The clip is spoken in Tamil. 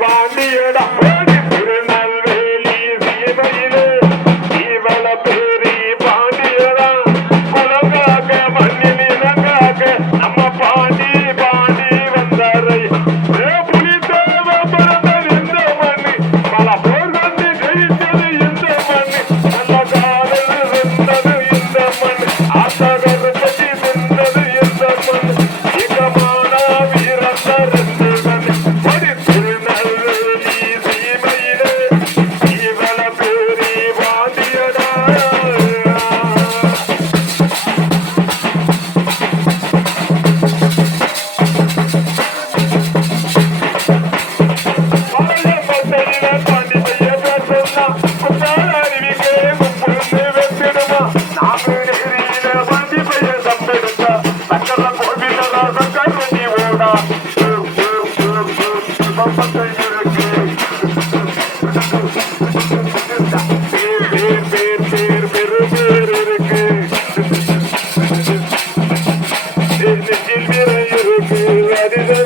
பாண்டியடா Hadi